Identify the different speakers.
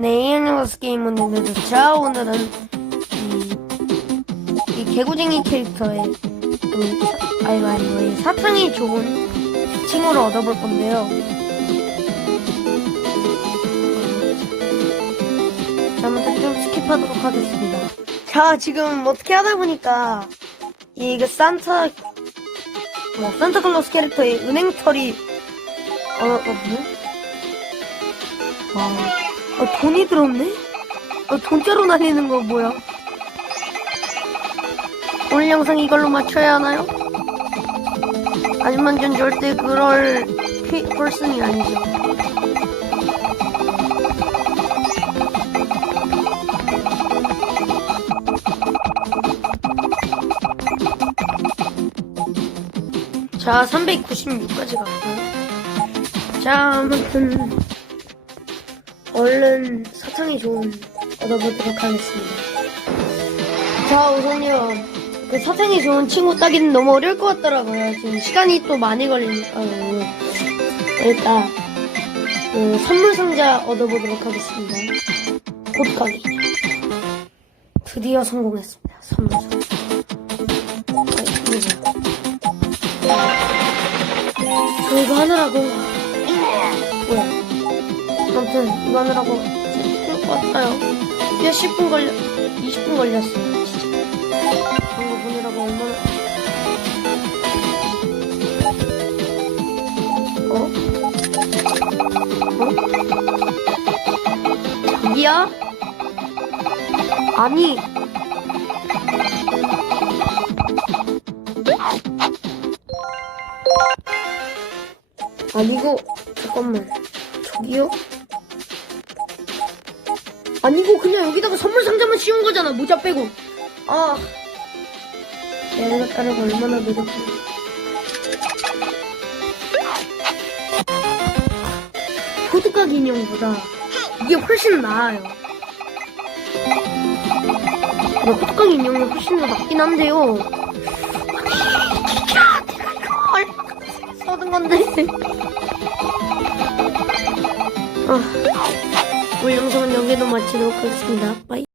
Speaker 1: 네, 안녕하세요. 게임은 오늘도 자, 오늘은 이, 이 개구쟁이 캐릭터의 그, 아이고, 이 사탕이 좋은 칭호를 얻어볼 건데요. 자, 먼저 좀 스킵하도록 하겠습니다. 자, 지금 어떻게 하다 보니까 이그 산타, 뭐, 산타클로스 캐릭터의 은행털이, 어, 어, 뭐? 와. 어, 돈이 들었네? 어, 돈자루 날리는 거 뭐야? 오늘 영상 이걸로 맞춰야 하나요? 하지만 전 절대 그럴 피, 펄슨이 아니죠. 자, 396까지 갔고요. 자, 아무튼 얼른 사탕이 좋은 얻어보도록 하겠습니다. 자, 우선요. 그 사탕이 좋은 친구 따기는 너무 어려울 것 같더라고요. 지금 시간이 또 많이 걸리니까요. 일단, 그 선물 상자 얻어보도록 하겠습니다. 곧 가기. 드디어 성공했습니다. 선물 상자. 저 이거 하느라고. 뭐야. 아무튼 이거 힘들 것 같아요. 몇 10분 걸려, 20분 걸렸어요. 진짜. 그런 거 보느라고 얼마나. 어? 어? 저기야? 아니. 아니고, 잠깐만. 저기요? 아니고 그냥 여기다가 선물 상자만 씌운 거잖아 모자 빼고. 아. 내가 따르고 얼마나 노력해. 포드각 인형보다 이게 훨씬 나아요. 뭐 포드각 인형이 훨씬 더 낫긴 한데요. 진짜 내가 이거 얼마나 얻은 건데? 아 오늘 영상은 여기로 마치도록 하겠습니다. 빠이.